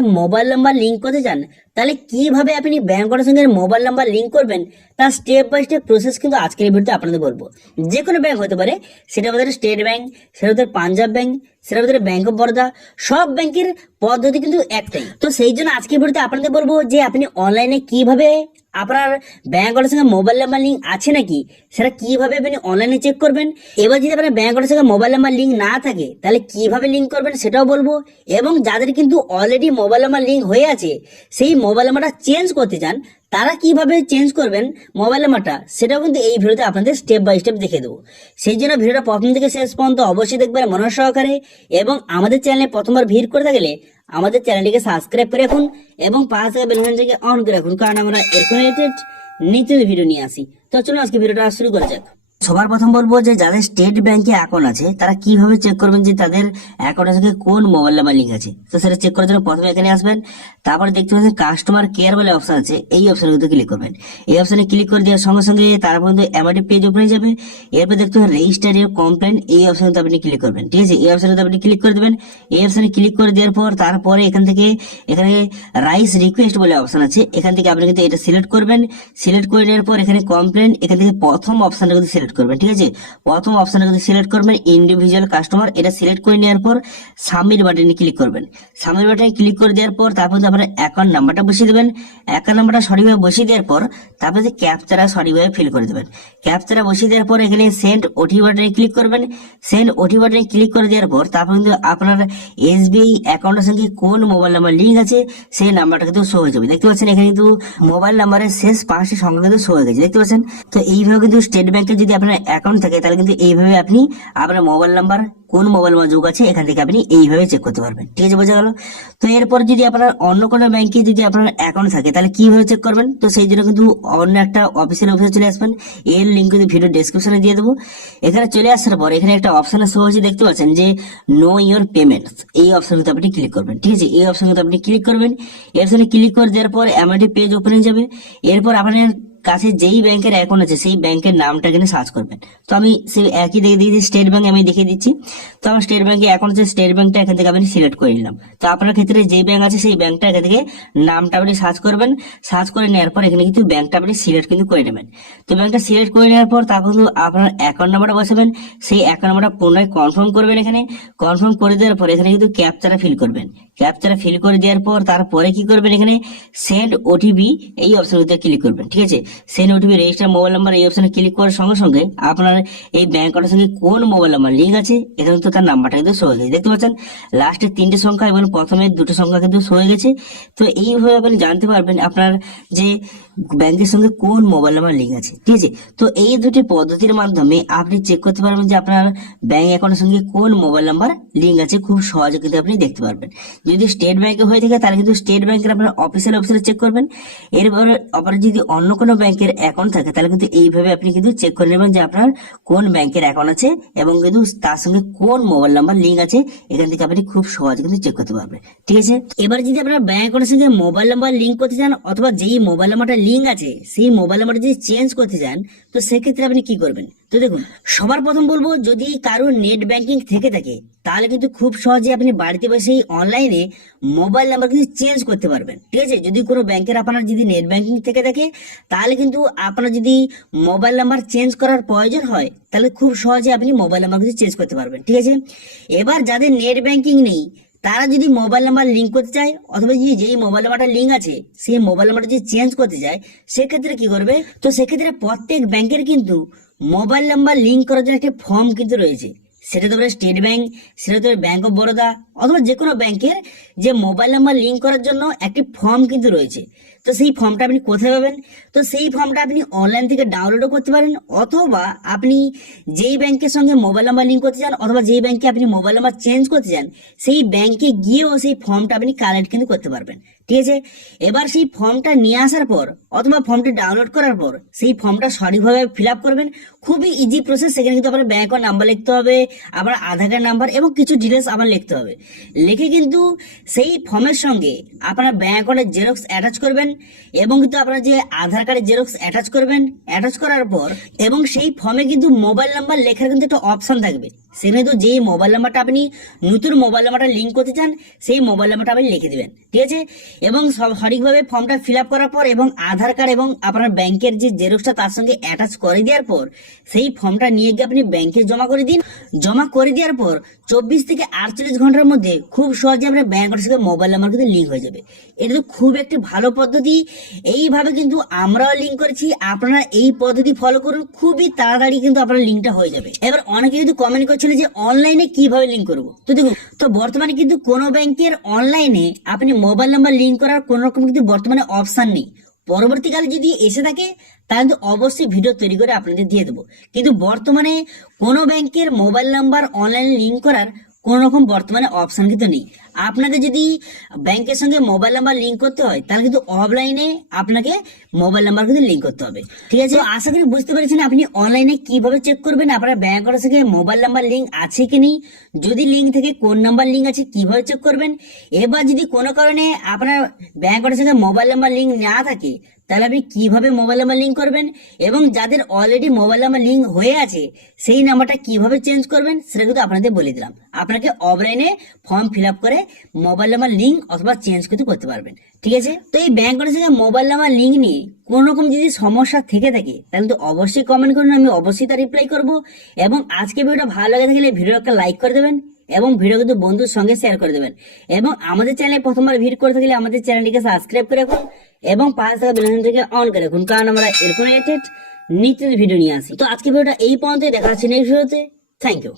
একটা mobile number link করতে চান, তাহলে কিভাবে আপনি ব্যাংক অ্যাকাউন্টের সঙ্গে মোবাইল নাম্বার লিঙ্ক করবেন তার স্টেপ বাই স্টেপ প্রসেস কিন্তু আজকের এই ভিডিওতে আপনাদের বলবো। যে কোনো ব্যাংক হতে পারে, সেটা আমাদের স্টেট ব্যাংক, সেটা আমাদের পাঞ্জাব ব্যাংক, সেটা আমাদের ব্যাংক অফ বরোদা, সব ব্যাংকের পদ্ধতি কিন্তু একটাই। তো সেই জন্য আজকের ভিডিওতে আপনাদের বলবো যে আপনি অনলাইনে কিভাবে আপনার ব্যাংক অ্যাকাউন্টের সঙ্গে মোবাইল নাম্বার লিঙ্ক আছে নাকি সেটা কিভাবে আপনি অনলাইনে চেক করবেন। এবার যদি আপনার ব্যাংক অ্যাকাউন্টের সঙ্গে মোবাইল নাম্বার লিঙ্ক না থাকে তাহলে কিভাবে লিঙ্ক করবেন সেটাও বলবো। এবং যাদের কিন্তু অলরেডি মোবাইল নাম্বার লিঙ্ক হয়ে আছে, সেই মোবাইল নাম্বারটা চেঞ্জ করতে চান, তারা কিভাবে চেঞ্জ করবেন মোবাইল নাম্বারটা সেটাও কিন্তু এই ভিডিওতে আপনাদের স্টেপ বাই স্টেপ দেখে দেবো। সেই জন্য ভিডিওটা প্রথম থেকে শেষ পর্যন্ত অবশ্যই দেখবেন মনোযোগ সহকারে। এবং আমাদের চ্যানেলে প্রথমবার ভিড় করে থাকলে আমাদের চ্যানেলটিকে সাবস্ক্রাইব করে রাখুন এবং পাশে থাকা বেল আইকনটিকে অন করে রাখুন, কারণ আমরা এরকম রিলেটেড নিত্য ভিডিও নিয়ে আসি। তো চলুন আজকে ভিডিওটা শুরু করা যাক। সবার প্রথম বলবো যে যাদের স্টেট ব্যাংকে অ্যাকাউন্ট আছে তারা কিভাবে চেক করবেন যে তাদের অ্যাকাউন্টের সঙ্গে কোন মোবাইল নাম্বার লিঙ্ক আছে। তো সেটা চেক করার জন্য প্রথমে এখানে আসবেন, তারপরে দেখতে পাচ্ছেন কাস্টমার কেয়ার বলে অপশন আছে, এই অপশনে কিন্তু ক্লিক করবেন। এই অপশনে ক্লিক করে দেওয়ার সঙ্গে সঙ্গে তারপর কিন্তু এমআরটি পেজ ওপেন হয়ে যাবে। এরপর দেখতে পাবেন রেজিস্টার ইওর কমপ্লেন, এই অপশনে আপনি ক্লিক করবেন। ঠিক আছে, এই অপশনে আপনি ক্লিক করে দেবেন। এই অপশনে ক্লিক করে দেওয়ার পর তারপরে এখানে রাইস রিকোয়েস্ট বলে অপশন আছে, এখান থেকে আপনি কিন্তু এটা সিলেক্ট করবেন। সিলেক্ট করে নেওয়ার পর এখানে কমপ্লেন, এখান থেকে প্রথম অপশনটা কিন্তু সিলেক্ট করবেন। ঠিক আছে, প্রথম অপশনটা কিন্তু সিলেক্ট করবেন ইন্ডিভিজুয়াল কাস্টমার, এটা সিলেক্ট করে নেওয়ার পর সাবমিট বাটনে ক্লিক করবেন। সাবমিট বাটনে ক্লিক করে দেওয়ার পর তারপর আপনার অ্যাকাউন্ট নাম্বারটা বসিয়ে দেবেন। অ্যাকাউন্ট নাম্বারটা সঠিকভাবে বসিয়ে দেওয়ার পর তারপরে ক্যাপচারা সঠিকভাবে ফিল করে দেবেন। ক্যাপচারা বসিয়ে দেওয়ার পর এখানে সেন্ড ওটিপি বাটনে ক্লিক করবেন। সেন্ড ওটিপি বাটনে ক্লিক করে দেওয়ার পর তারপর কিন্তু আপনার এসবিআই অ্যাকাউন্টের সঙ্গে কোন মোবাইল নাম্বার লিঙ্ক আছে সেই নাম্বারটা কিন্তু শো হয়ে যাবে। দেখতে পাচ্ছেন এখানে কিন্তু মোবাইল নাম্বারের শেষ 5টি সংখ্যা কিন্তু শো হয়ে গেছে, দেখতে পাচ্ছেন। তো এইভাবে কিন্তু স্টেট ব্যাংকের যদি আপনার অ্যাকাউন্ট থাকে তাহলে কিন্তু এইভাবে আপনি আপনার মোবাইল নাম্বার কোন মোবাইল নাম্বার যোগ আছে এখান থেকে আপনি এইভাবে চেক করতে পারবেন। ঠিক আছে, বোঝা গেল। তো এরপর যদি আপনার অন্য কোনো ব্যাংকে যদি আপনার অ্যাকাউন্ট থাকে তাহলে কিভাবে চেক করবেন, তো সেই জন্য কিন্তু অন্য একটা অফিসিয়াল অফিসে চলে আসবেন। এর লিঙ্ক কিন্তু ভিডিও ডেসক্রিপশনে দিয়ে দেবো। এখানে চলে আসার পর এখানে একটা অপশন শো হচ্ছে, দেখতে পাচ্ছেন যে নো ইওর পেমেন্টস, এই অপশনে আপনি ক্লিক করবেন। ঠিক আছে, এই অপশনে আপনি ক্লিক করবেন। এর সাথে ক্লিক করে দেওয়ার পর এমআরটি পেজ ওপেন হয়ে যাবে। এরপর আপনার কাছে যেই ব্যাংকের অ্যাকাউন্ট আছে সেই ব্যাংকের নামটা এখানে সার্চ করবেন। তো আমি সেই একই দেখে দিয়েছি, স্টেট ব্যাংক আমি দেখিয়ে দিচ্ছি। তো আমার স্টেট ব্যাংকে অ্যাকাউন্ট আছে, স্টেট ব্যাংকটা এখান থেকে আমি সিলেক্ট করে নিলাম। তো আপনার ক্ষেত্রে যেই ব্যাংক আছে সেই ব্যাংকটা এখান থেকে নামটা আপনি সার্চ করবেন। সার্চ করে নেওয়ার পর এখানে কিন্তু ব্যাংকটা আপনি সিলেক্ট কিন্তু করে নেবেন। তো ব্যাংকটা সিলেক্ট করে নেওয়ার পর তারপর কিন্তু আপনার অ্যাকাউন্ট নাম্বারটা বসাবেন। সেই অ্যাকাউন্ট নাম্বারটা পুনরায় কনফার্ম করবেন। এখানে কনফার্ম করে দেওয়ার পর এখানে কিন্তু ক্যাপচারা ফিল করবেন। ক্যাপচারা ফিল করে দেওয়ার পর তারপরে কি করবেন, এখানে সেন্ড ওটিপি এই অপশনটিতে ক্লিক করবেন। ঠিক আছে, send OTP register mobile number এই অপশনে ক্লিক করার সঙ্গে সঙ্গে আপনার এই ব্যাংক অ্যাকাউন্টের সঙ্গে কোন মোবাইল নাম্বার লিঙ্ক আছে এখানে তো তার নাম্বারটা কিন্তু শো হয়ে গেছে। দেখতে পাচ্ছেন লাস্টে 3টে সংখ্যা এবং প্রথমে 2টো সংখ্যা কিন্তু শো হয়ে গেছে। তো এইভাবে আপনি জানতে পারবেন আপনার যে ব্যাংকের সঙ্গে কোন মোবাইল নাম্বার লিঙ্ক আছে। ঠিক আছে, তো এই দুটি পদ্ধতির মাধ্যমে আপনি চেক করতে পারবেন যে আপনার ব্যাংক অ্যাকাউন্টের সঙ্গে কোন মোবাইল নাম্বার লিঙ্ক আছে, খুব সহজে কিন্তু আপনি দেখতে পারবেন। যদি স্টেট ব্যাংকে হয়ে থাকে তাহলে কিন্তু স্টেট ব্যাংকের আপনার অফিসিয়াল অফিসে চেক করবেন। এরপরে আবার যদি অন্য কোনো ব্যাংকের অ্যাকাউন্ট থাকে তাহলে কিন্তু এইভাবে আপনি কিন্তু চেক করে নেবেন যে আপনার কোন ব্যাংকের অ্যাকাউন্ট আছে এবং কিন্তু তার সঙ্গে কোন মোবাইল নাম্বার লিঙ্ক আছে, এখান থেকে আপনি খুব সহজে কিন্তু চেক করতে পারবেন। ঠিক আছে, এবার যদি আপনার ব্যাংক অ্যাকাউন্টের সঙ্গে মোবাইল নাম্বার লিঙ্ক করতে চান অথবা যেই মোবাইল নাম্বারটা লিঙ্ক আছে সেই মোবাইল নাম্বারটা যদি চেঞ্জ করতে চান, তো সেক্ষেত্রে আপনি কি করবেন। তো দেখুন, সবার প্রথম বলবো যদি কারোর নেট ব্যাংকিং থেকে থাকে তাহলে কিন্তু খুব সহজে আপনি বাড়িতে বসেই অনলাইনে মোবাইল নাম্বার কিন্তু চেঞ্জ করতে পারবেন। ঠিক আছে, যদি কোনো ব্যাংকের আপনার যদি নেট ব্যাংকিং থেকে থাকে তাহলে কিন্তু আপনার যদি মোবাইল নাম্বার চেঞ্জ করার প্রয়োজন হয় তাহলে খুব সহজে আপনি মোবাইল নাম্বার কিন্তু চেঞ্জ করতে পারবেন। ঠিক আছে, এবার যাদের নেট ব্যাংকিং নেই তারা যদি মোবাইল নাম্বার লিঙ্ক করতে চায় অথবা যদি যেই মোবাইল নাম্বারটা লিঙ্ক আছে সেই মোবাইল নাম্বারটা যদি চেঞ্জ করতে চায় সেক্ষেত্রে কি করবে, তো সেক্ষেত্রে প্রত্যেক ব্যাংকের কিন্তু মোবাইল নাম্বার লিঙ্ক করার জন্য একটা ফর্ম কিন্তু রয়েছে। সেটা তো স্টেট ব্যাংক, সেটা তো ব্যাংক অফ বরোদা অথবা যে কোনো ব্যাংকের যে মোবাইল নাম্বার লিঙ্ক করার জন্য একটি ফর্ম কিন্তু রয়েছে। তো সেই ফর্মটা আপনি কোথায় পাবেন, তো সেই ফর্মটা আপনি অনলাইন থেকে ডাউনলোডও করতে পারেন অথবা আপনি যেই ব্যাংকের সঙ্গে মোবাইল নাম্বার লিঙ্ক করতে চান অথবা যেই ব্যাংকে আপনি মোবাইল নাম্বার চেঞ্জ করতে চান সেই ব্যাংকে গিয়েও সেই ফর্মটা আপনি কালেক্ট কিন্তু করতে পারবেন। ঠিক আছে, এবার সেই ফর্মটা নিয়ে আসার পর অথবা ফর্মটা ডাউনলোড করার পর সেই ফর্মটা সঠিকভাবে ফিল আপ করবেন। খুবই ইজি প্রসেস, সেখানে কিন্তু আপনার ব্যাংক অ্যাকাউন্ট নাম্বার লিখতে হবে, আপনার আধার কার্ড নাম্বার এবং কিছু ডিটেলস আপনার লিখতে হবে। লিখে কিন্তু সেই ফর্মের সঙ্গে আপনার ব্যাংক অ্যাকাউন্টের জেরক্স অ্যাটাচ করবেন এবং কিন্তু আপনার যে আধার কার্ডের জেরক্স অ্যাটাচ করবেন। অ্যাটাচ করার পর এবং সেই ফর্মে কিন্তু মোবাইল নাম্বার লেখার কিন্তু একটা অপশন থাকবে। সেখানে কিন্তু যেই মোবাইল নাম্বারটা আপনি নতুন মোবাইল নাম্বারটা লিঙ্ক করতে চান সেই মোবাইল নাম্বারটা আপনি লিখে দিবেন, ঠিক আছে। এবং সঠিকভাবে ফর্মটা ফিল আপ করার পর এবং আধার কার্ড এবং আপনার ব্যাংকের যে জেরক্সটা তার সঙ্গে অ্যাটাচ করে দেওয়ার পর সেই ফর্মটা নিয়ে গিয়ে আপনি ব্যাংকে জমা করে দিন। জমা করে দেওয়ার পর 24 থেকে 48 ঘন্টার মধ্যে খুব সহজে আপনার ব্যাংক অ্যাকাউন্টের সঙ্গে মোবাইল নাম্বার কিন্তু লিঙ্ক হয়ে যাবে। এটা তো খুব একটি ভালো পদ্ধতি। এইভাবে কিন্তু আমরাও লিঙ্ক করেছি, আপনারা এই পদ্ধতি ফলো করুন, খুবই তাড়াতাড়ি কিন্তু আপনার লিঙ্কটা হয়ে যাবে। এবার অনেকে কিন্তু কমেন্ট করছিল যে অনলাইনে কিভাবে লিঙ্ক করব। তো দেখুন, তো বর্তমানে কিন্তু কোনো ব্যাংকের অনলাইনে আপনি মোবাইল নাম্বার লিঙ্ক করার কোনো রকম কিন্তু বর্তমানে অপশন নেই। পরবর্তীকালে যদি এসে থাকে তাহলে কিন্তু অবশ্যই ভিডিও তৈরি করে আপনাদের দিয়ে দেবো। কিন্তু বর্তমানে কোনো ব্যাংকের মোবাইল নাম্বার অনলাইনে লিঙ্ক করার কোন রকম বর্তমানে অপশন কিন্তু নেই। আপনাকে যদি ব্যাংকের সঙ্গে মোবাইল নাম্বার লিঙ্ক করতে হয় তাহলে কিন্তু অফলাইনে আপনাকে মোবাইল নাম্বার কিন্তু লিঙ্ক করতে হবে, ঠিক আছে। তো আশা করি বুঝতে পেরেছেন আপনি অনলাইনে কিভাবে চেক করবেন আপনার ব্যাংক অ্যাকাউন্টের সঙ্গে মোবাইল নাম্বার লিঙ্ক আছে কি নেই। যদি লিঙ্ক থেকে কোন নাম্বার লিঙ্ক আছে কিভাবে চেক করবেন। এবার যদি কোনো কারণে আপনার ব্যাংক অ্যাকাউন্টের সঙ্গে মোবাইল নাম্বার লিঙ্ক না থাকে তাহলে আপনি কিভাবে মোবাইল নাম্বার লিঙ্ক করবেন এবং যাদের অলরেডি মোবাইল নাম্বার লিঙ্ক হয়ে আছে সেই নাম্বারটা কিভাবে চেঞ্জ করবেন সেটা কিন্তু আপনাদের বলে দিলাম। আপনাকে অফলাইনে ফর্ম ফিল আপ করে মোবাইল নাম্বার লিঙ্ক অথবা চেঞ্জ করতে পারবেন, ঠিক আছে। তো এই ব্যাংক অ্যাকাউন্টের সঙ্গে মোবাইল নাম্বার লিঙ্ক নিয়ে কোন রকম যদি সমস্যা থেকে থাকে তাহলে তো অবশ্যই কমেন্ট করুন, আমি অবশ্যই তার রিপ্লাই করব। এবং আজকে ভিডিওটা ভালো লাগে থাকলে ভিডিও একটা লাইক করে দেবেন এবং ভিডিও কিন্তু বন্ধুর সঙ্গে শেয়ার করে দেবেন। এবং আমাদের চ্যানেলে প্রথমবার ভিজিট করে থাকলে আমাদের চ্যানেলটিকে সাবস্ক্রাইব করে রাখুন এবং পাশে থাকা বেল আইকনটিকে অন করে রাখুন, কারণ আমরা এরকম রিলেটেড নিত্য ভিডিও নিয়ে আসি। তো আজকে ভিডিওটা এই পর্যন্তই, দেখা হচ্ছে নেক্সট ভিডিওতে। Thank you.